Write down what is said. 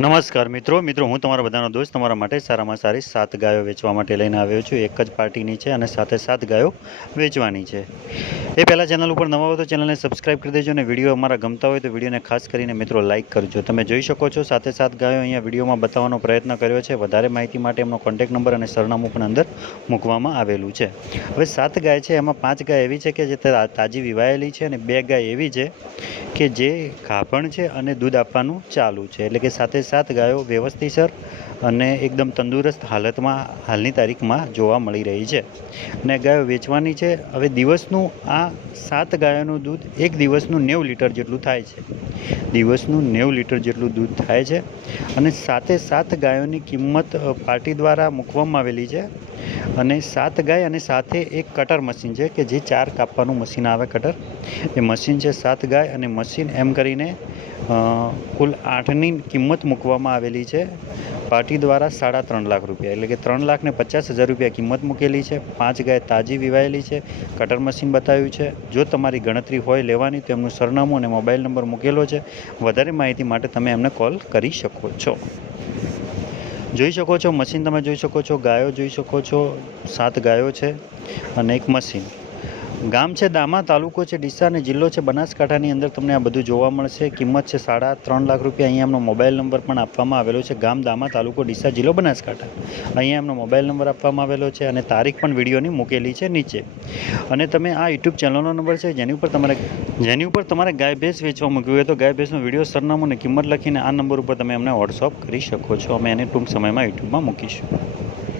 નમસ્કાર મિત્રો હું તમારા બધાનો દોસ્ત તમારા માટે સારામાં સારી 7 ગાયો વેચવા માટે લઈને આવ્યો છું। એક જ પાર્ટીની છે અને સાથે 7 ગાયો વેચવાની છે। એ પહેલાં ચેનલ ઉપર નવા હો તો ચેનલને સબસ્ક્રાઇબ કરી દેજો અને વિડીયો અમારા ગમતા હોય તો વિડીયોને ખાસ કરીને મિત્રો લાઇક કરજો। તમે જોઈ શકો છો સાથે 7 ગાયો અહીંયા વિડીયોમાં બતાવવાનો પ્રયત્ન કર્યો છે। વધારે માહિતી માટે એમનો કોન્ટેક્ટ નંબર અને સરનામું પણ અંદર મૂકવામાં આવેલું છે। હવે 7 ગાય છે, એમાં 5 ગાય એવી છે કે જે તાજી વિવાયેલી છે અને 2 ગાય એવી છે કે જે ગાભણ છે અને દૂધ આપવાનું ચાલુ છે। એટલે કે સાથે 7 ગાયો વ્યવસ્થિતસર અને એકદમ તંદુરસ્ત હાલતમાં હાલની તારીખમાં જોવા મળી રહી છે અને ગાયો વેચવાની છે। હવે દિવસનું આ 7 ગાયોનું દૂધ એક દિવસનું 90 લીટર જેટલું થાય છે। દિવસનું 90 લીટર જેટલું દૂધ થાય છે અને સાથે 7 ગાયોની કિંમત પાર્ટી દ્વારા મૂકવામાં આવેલી છે અને 7 ગાય અને સાથે એક કટર મશીન છે કે જે 4 કાપવાનું મશીન આવે કટર, એ મશીન છે 7 ગાય અને મશીન એમ કરીને કુલ 8ની કિંમત મૂકવામાં આવેલી છે પાર્ટી દ્વારા 3.5 લાખ રૂપિયા, એટલે કે 3,50,000 રૂપિયા કિંમત મૂકેલી છે। 5 ગાય તાજી વિવાયેલી છે, કટર મશીન બતાવ્યું છે। જો તમારી ગણતરી હોય લેવાની તો એમનું સરનામું અને મોબાઈલ નંબર મૂકેલો છે। વધારે માહિતી માટે તમે એમને કોલ કરી શકો છો। જોઈ શકો છો મશીન, તમે જોઈ શકો છો ગાયો જોઈ શકો છો, 7 ગાયો છે અને એક મશીન। ગામ છે દામા, તાલુકો છે ડીસા અને જિલ્લો છે બનાસકાંઠાની અંદર તમને આ બધું જોવા મળશે। કિંમત છે 3.5 લાખ રૂપિયા। અહીંયા એમનો મોબાઈલ નંબર પણ આપવામાં આવેલો છે। ગામ દામા, તાલુકો ડીસા, જિલ્લો બનાસકાંઠા, અહીંયા એમનો મોબાઈલ નંબર આપવામાં આવેલો છે અને તારીખ પણ વિડીયોની મૂકેલી છે નીચે। અને તમે આ યુટ્યુબ ચેનલનો નંબર છે જેની ઉપર તમારે ગાય ભેંસ વેચવા મૂકવી હોય તો ગાય ભેંસનો વિડીયો, સરનામું અને કિંમત લખીને આ નંબર ઉપર તમે અમને વોટ્સઅપ કરી શકો છો। અમે એને ટૂંક સમયમાં યુટ્યુબમાં મૂકીશું।